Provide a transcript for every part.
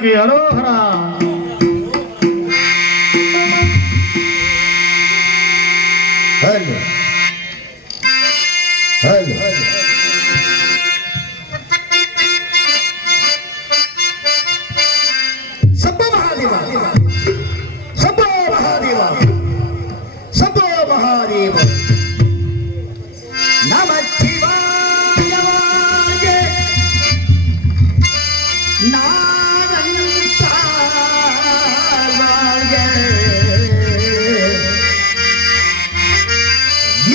அரோகரா. Hello hello Shambho Mahadeva, Shambho Mahadeva, Shambho Mahadeva. நமச்சிவாய வாழ்க, நாதந்தாள் வாழ்க.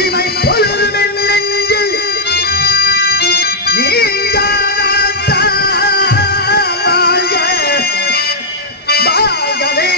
இமை பொழுதுமென் நெஞ்சில் நீங்காதாள் வாழ்க, வாழ்கவே.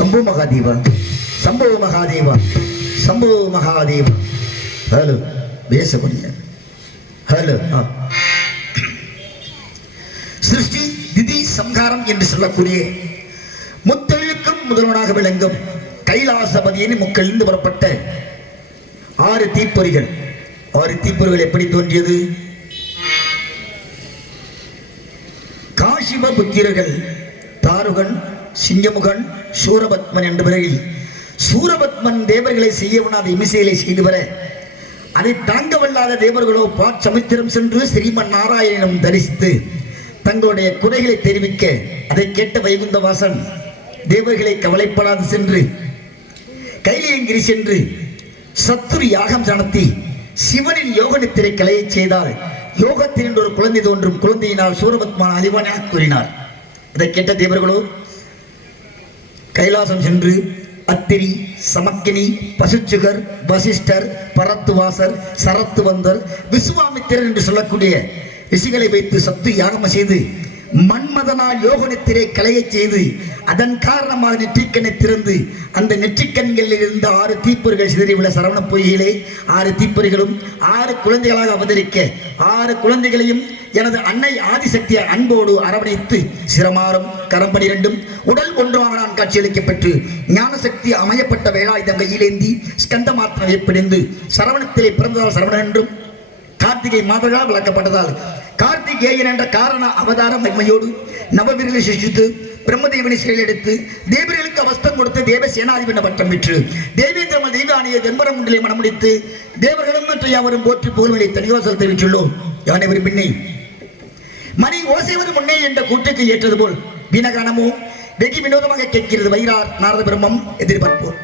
शंभो महादेवा, शंभो महादेवा, शंभो महादेवा. हेलो बेस बढ़िया. हेलो सृष्टि திதி சம்ஹாரம் என்று சொல்லக்கூடிய முத்தொழிலுக்கும் முதல்வனாக விளங்கும் கைலாசபதியின் முக்கிலிருந்து புறப்பட்ட 6 தீப்பொறிகள். 6 தீப்பொறிகள் எப்படி தோன்றியது? காசிப புத்திரர்கள் தாருகன், சிங்கமுகன், சூரபத்மன் என்ற பிறகு சூரபத்மன் தேவர்களை செய்யவனாத இமிசைகளை செய்து வர அதை தாங்க வல்லாத தேவர்களோ பாற்சமுத்திரம் சென்று ஸ்ரீமன் நாராயணனும் தரிசித்து தங்களுடைய குறைகளை தெரிவிக்க அதை கேட்ட வைகுந்தவாசன் தேவர்களை கவலைப்படாது சென்று கைலியங்கிரி சென்று சத்துரு யாகம் நடத்தி சிவனின் யோக நித்திரை கலையை செய்தால் யோகத்தில் என்று ஒரு குழந்தை தோன்றும், குழந்தையினால் சூரபத்மன் அழிவானாக கூறினார். இதை கேட்ட தேவர்களோ கைலாசம் சென்று அத்திரி, சமக்கினி, பசுச்சுகர், வசிஷ்டர், பரத்துவாசர், சரத்துவந்தர், விசுவாமித்திரர் என்று சொல்லக்கூடிய ரிஷிகளை வைத்து சத்து யாகம் செய்து மன்மதனால் யோக நித்திரை கலையச் செய்து அதன் காரணமாக நெற்றிக்கண்ணை திறந்து அந்த நெற்றிக்கண்களில் இருந்த 6 தீப்பொறிகள் சிதறியுள்ள சரவண பொய்யிலே 6 தீப்பொறிகளும் 6 குழந்தைகளாக அவதரிக்க 6 குழந்தைகளையும் எனது அன்னை ஆதிசக்தியை அன்போடு அரவணைத்து சிரமாரம் கரம் 12 உடல் ஒன்றாக நான் காட்சியளிக்கப்பட்டு ஞானசக்தி அமையப்பட்ட வேலாயுதம் கையிலேந்தி ஸ்கந்த மாத்திரம் ஏற்படைந்து சரவணத்திலே பிறந்ததால் சரவணன் என்றும் கார்த்திகை மாதங்களால் விளக்கப்பட்டதால் கார்த்திகேயன் என்ற காரண அவதார மகிமையோடு நவவீரர்களை சிருஷ்டித்து பிரம்மதேவனை செயலெடுத்து தேவர்களுக்கு அவஸ்தம் கொடுத்து தேவ சேனாதிபதி பட்டம் பெற்று தேவேந்திரமல் தெய்வானியை தென்பரம் முண்டிலே மனமுடித்து தேவர்களும் மற்ற யாவரும் போற்றி புகழ்களை தனிவாசல் தெரிவித்துள்ளோம். யானை ஒரு பின்னே மணி ஓசைவது முன்னே என்ற கூட்டுக்கு ஏற்றது போல் வீணகானமோ வெகு வினோதமாக கேட்கிறது. வைரார் நாரத பிரம்மம் எதிர்பார்ப்போம்.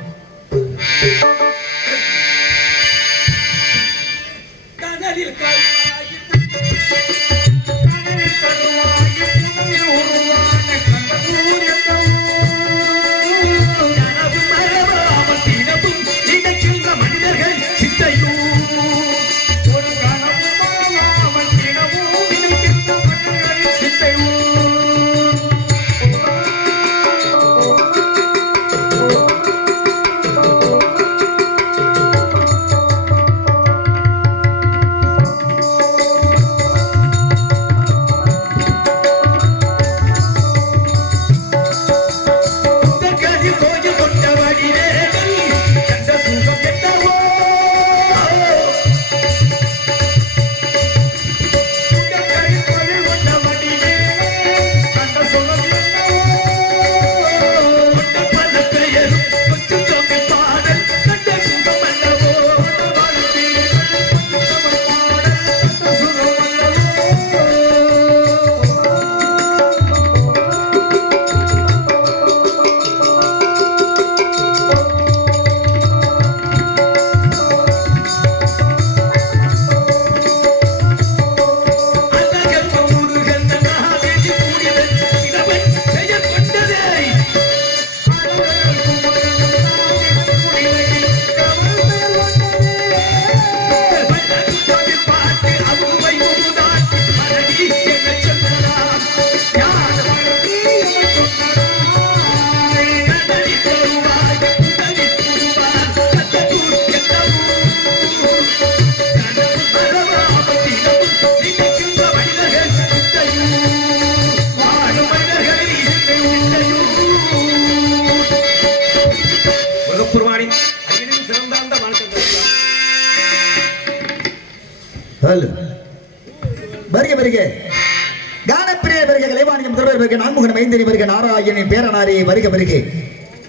நாராயணின் பேரனாரே வருக வருக.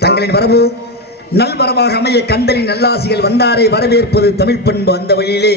தங்களின் வரவு நல்வரவாக அமைய கந்தலின் நல்லாசிகள் வந்தாரை வரவேற்பது தமிழ் பண்பு. அந்த வழியிலே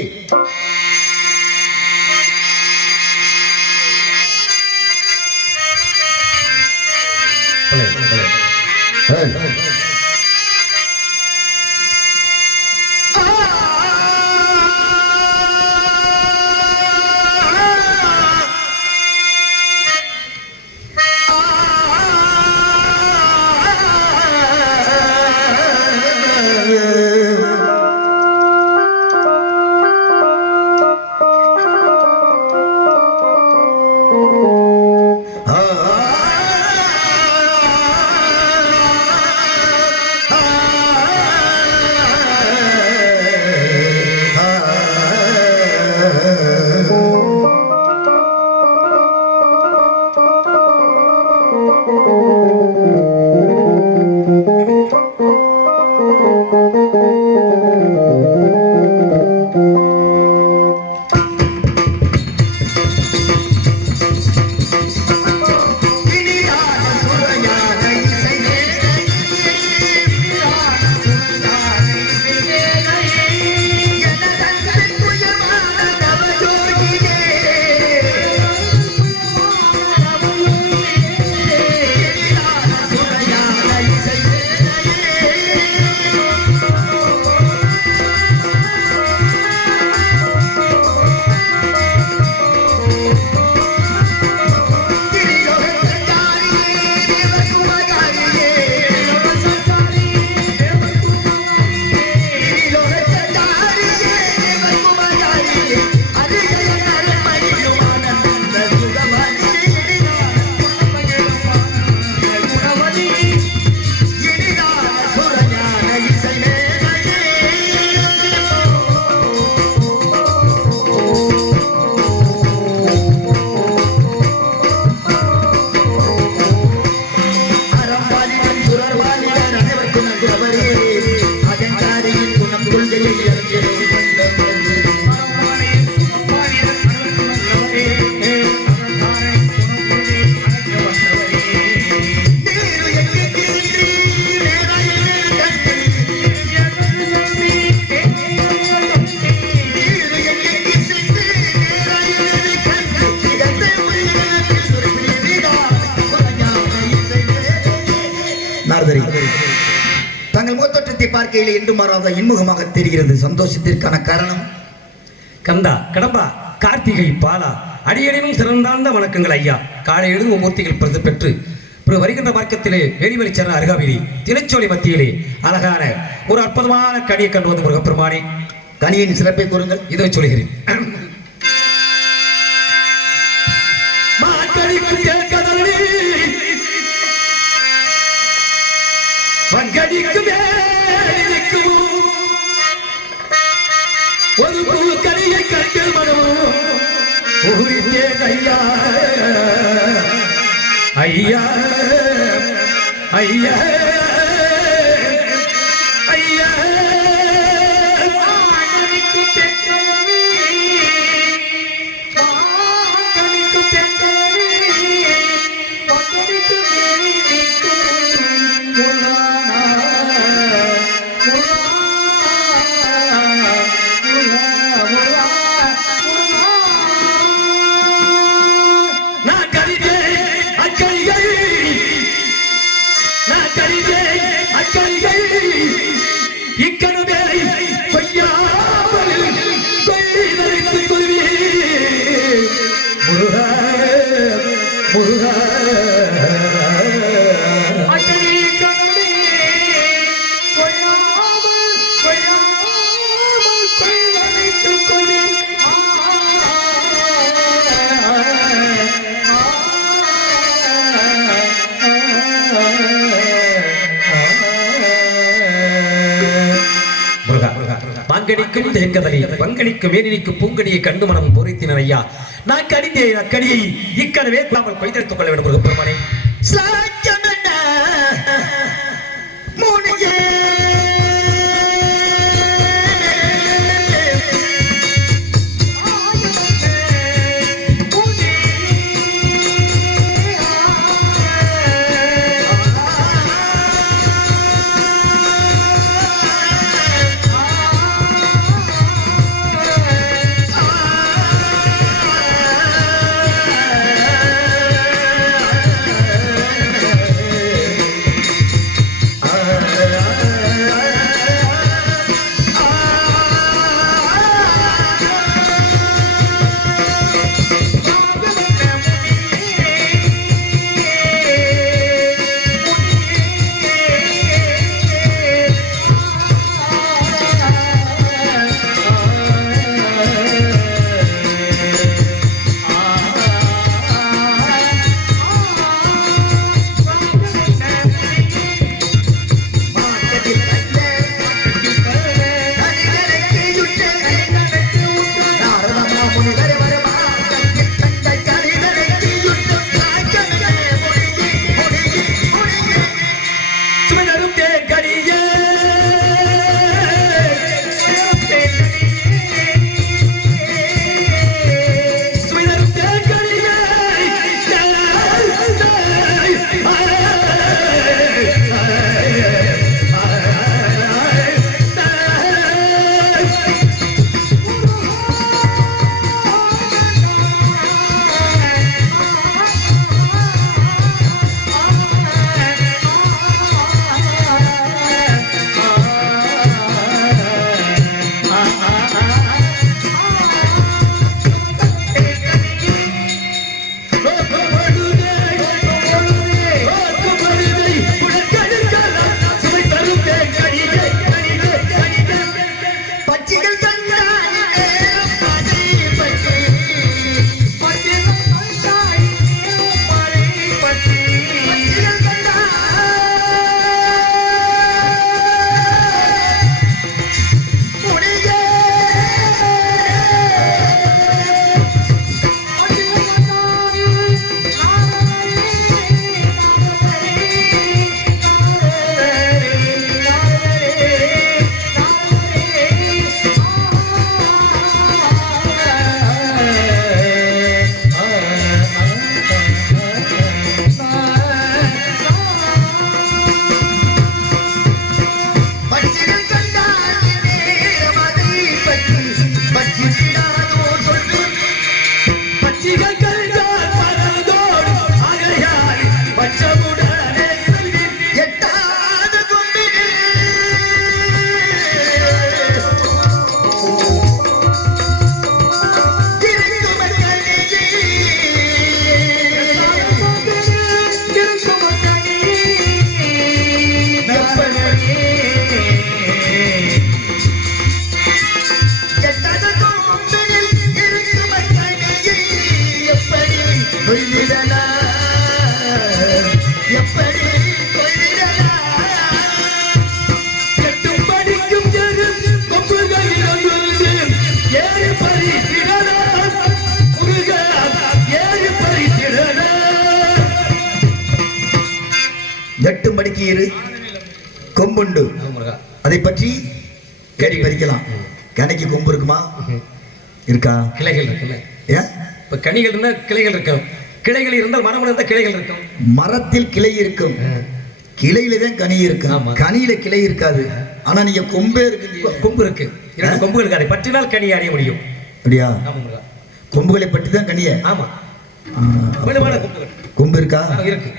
பார்க்கையிலே என்று மாறாத இன்முகமாக தெரிகிறது. சந்தோஷத்திற்கான காரணம் கந்தா, கடம்பா, கார்த்திகை, பாலா, அடியடினும் சிறந்தார்ந்த வணக்கங்கள் ஐயா. காலை எழுந்து மூர்த்திகள் பிரதி பெற்று வருகின்ற மார்க்கத்திலே வேலிவெளிச்சரண அருகாமையிலே தினச்சோலை மத்தியிலே அழகான ஒரு அற்புதமான கனியை கண்டு வந்து முருகப்பெருமானே, கனியின் சிறப்பை கூறுங்கள். இதை சொல்கிறேன். ஒரு பூக்கரையை கண்டு மனமும் ஐயா ஐயா ஐயா ஐயா பங்கடிக்கும் தேங்கதலை பங்கடிக்கும் மேனிக்கு பூங்கடியை கண்டு மனம் பொறித்தினர் ஐயா. நான் கடித்தே அக்கடியை இக்கனவே கூடாமல் கொய்தெடுத்துக் கொள்ள வேண்டும் முருகப்பெருமானே. கொய்திடலாம் எப்படி கொய்திடலாம் எட்டும் படிக்கும் கொம்புகள் ஏறு பறித்திடலாம் முருகா ஏறு பறித்திடலாம். எட்டும் படிக்கு இரு கொம்புண்டு அதை பற்றி கேடி பறிக்கலாம். கனைக்கு கொம்பு இருக்குமா? இருக்கா? கிளைகள் இருக்குல்ல. ஏன் இப்ப கனிகள் இருந்தா கிளைகள் இருக்கும், கிளைகள் இருந்தால் மரம் இருந்தால் கிளைகள் இருக்கும். மரத்தில் கிளை இருக்கும், கிளையில தான் கனி இருக்கும், ஆமா. கனியில கிளை இருக்காது. ஆனா நீங்க கொம்பே இருக்கு, கொம்பு இருக்கு, இரண்டு கொம்புகள் இருக்கு, அதை பற்றினால் கனி அடைய முடியும். அப்படியா? ஆமா முருகா. கொம்புகளை பற்றி தான் கனிய. ஆமா, வலுவான கொம்புகள். கொம்பு இருக்கா? இருக்கு.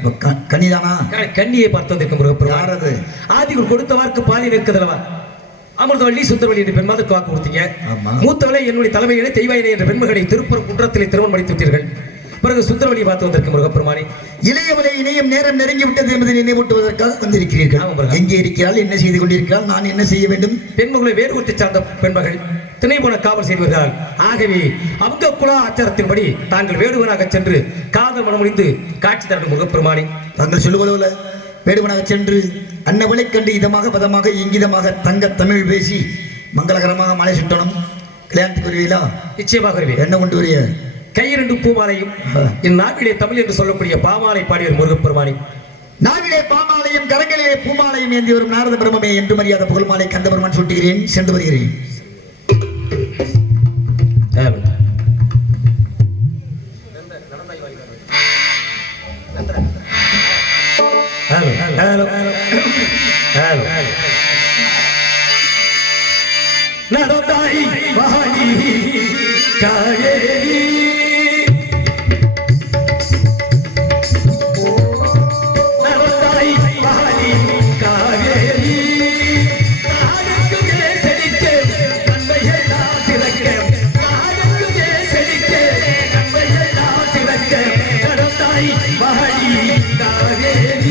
கனிதானா? கண்ணியை பார்த்து வந்திருக்க முருகப்பெருமான். யாரது? ஆதிகள் கொடுத்த வாக்கு பாதி நிற்குதல்லவா. அமிர்தவள்ளி சுந்தரவள்ளி என்று பெண்மாதற்கு வாக்கு கொடுத்தீங்க. ஆமா. மூத்தவளை என்னுடைய தலைமையிலே தெய்வாயினை என்ற பெண்மகளை திருப்புறம் குன்றத்திலே திருமணம் முடித்து விட்டீர்கள். பிறகு சுந்தரவள்ளி பார்த்து வந்திருக்க முருகப்பெருமானே. இளையவளை இணையும் நேரம் நெருங்கி விட்டது என்பதை நினைவூட்டுவதற்காக வந்திருக்கிறீர்கள். ஆமா முருகா. எங்கே இருக்கிறாள், என்ன செய்து கொண்டிருக்கிறாள், நான் என்ன செய்ய வேண்டும்? பெண்மகளை வேறு ஒற்றை சார்ந்த பெண்மகள் திணை போன காவல் செய்து வருகிறார்கள். ஆகவே அவங்க குல ஆச்சாரத்தின்படி தாங்கள் வேடுவனாக சென்று காதல் மனமுடிந்து காட்சி தரணும் முருகப்பெருமானே. தாங்கள் சொல்லுவதோல வேடுவனாக சென்று அன்னவளை கண்டு இதமாக பதமாக இங்கிதமாக தங்க தமிழ் பேசி மங்களகரமாக மாலை சுட்டணும். கல்யாணத்துக்கு வருவீங்களா? நிச்சயமாக வருவேன். என்ன கொண்டு வரிய? கையிரண்டு பூமாலையும் என் நாவிலே தமிழ் என்று சொல்லக்கூடிய பாமாலை பாடியவர் முருகப்பெருமானே. நாவிலே பாமாலையும் கரங்களிலே பூமாலையும் ஏந்தி வரும் நாரத பிரம்மே என்று மரியாதை புகழ் மாலை கந்த பெருமான் சுட்டுகிறேன். சென்று வருகிறேன். நடந்தாய் வாடி காவேரி நடந்தாய் வாடி காவேரி நாடுக்குமே செழிக்க நன்மையெல்லாம் சிறக்க நாடுக்குமே செழிக்க நன்மையெல்லாம் சிறக்க நடந்தாய் வாடி காவேரி.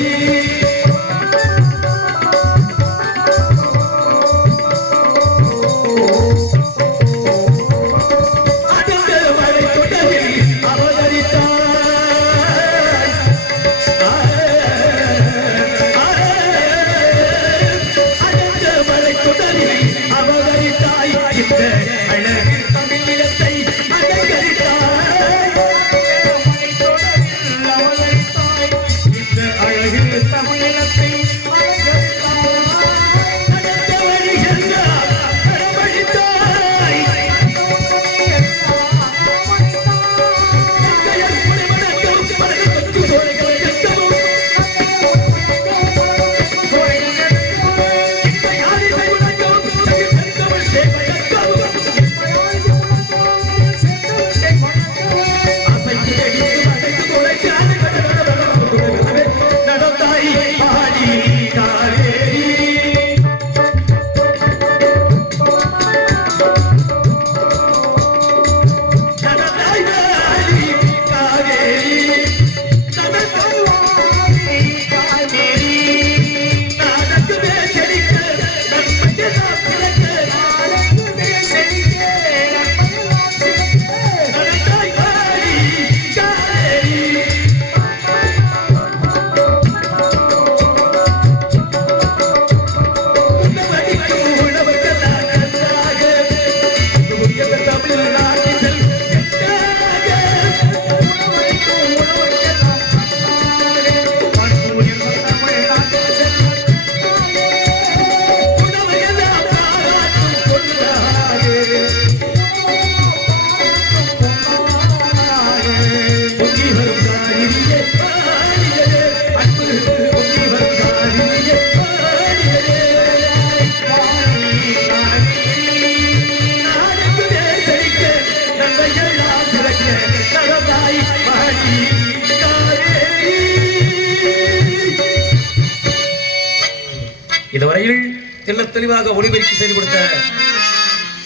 இதுவரையில் தெல்ல தெளிவாக ஒளிபெருக்கி செய்து கொடுத்த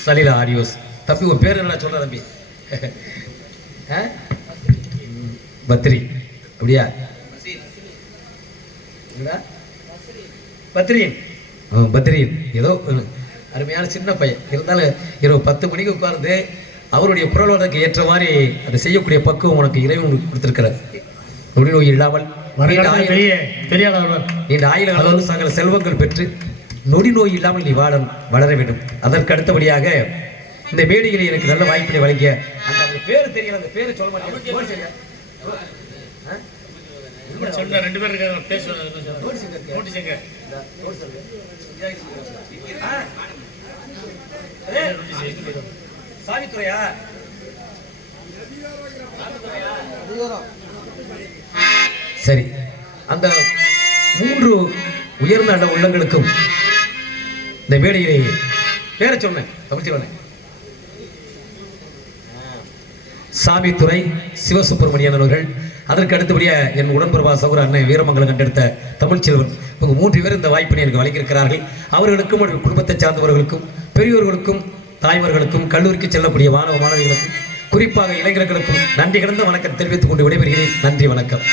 சலிலா ஆடியோஸ். தம்பி உன் பேர் என்ன சொல்ற தம்பி? பத்ரி. அப்படியா? பத்ரீன். பத்ரீன் ஏதோ அருமையான சின்ன பையன் இருந்தாலும் இரவு 10 மணிக்கு உட்கார்ந்து அவருடைய குரலுக்கு ஏற்றவாறு அதை செய்யக்கூடிய பக்குவம் உனக்கு இறைவன் கொடுத்திருக்கிறார். நொடி நோய் இல்லாமல் நீண்ட ஆயுள் சகல செல்வங்கள் பெற்று நொடி நோய் இல்லாமல் நீ வளர வேண்டும். அதற்கு அடுத்தபடியாக இந்த மேடையில் எனக்கு நல்ல வாய்ப்பினை வழங்கிய அந்த பேரு தெரியல, அந்த பேரை சொல்ல மாட்டேன். ரெண்டு பேர் இருக்காங்க. சாவித்துறையா சரி, அந்த 3 உயர்ந்த அண்ட உள்ளங்களுக்கும் இந்த மேடையிலே பேரை சொன்னேன். தமிழ்ச்சிவனேன் சாமித்துறை சிவசுப்பிரமணியன் அவர்கள், அதற்கு அடுத்தபடியாக என் உடன்பிரபா சகோதர அண்ணன் வீரமங்கலம் கண்டெடுத்த தமிழ்ச்செல்வன், இவங்க 3 பேர் இந்த வாய்ப்பினை எனக்கு வழங்கியிருக்கிறார்கள். அவர்களுக்கும் குடும்பத்தை சார்ந்தவர்களுக்கும் பெரியோர்களுக்கும் தாய்மார்களுக்கும் கல்லூரிக்கு செல்லக்கூடிய மாணவ மாணவிகளுக்கும் குறிப்பாக இளைஞர்களுக்கும் நன்றி கிடந்த வணக்கம் தெரிவித்துக் கொண்டு விடைபெறுகிறேன். நன்றி, வணக்கம்.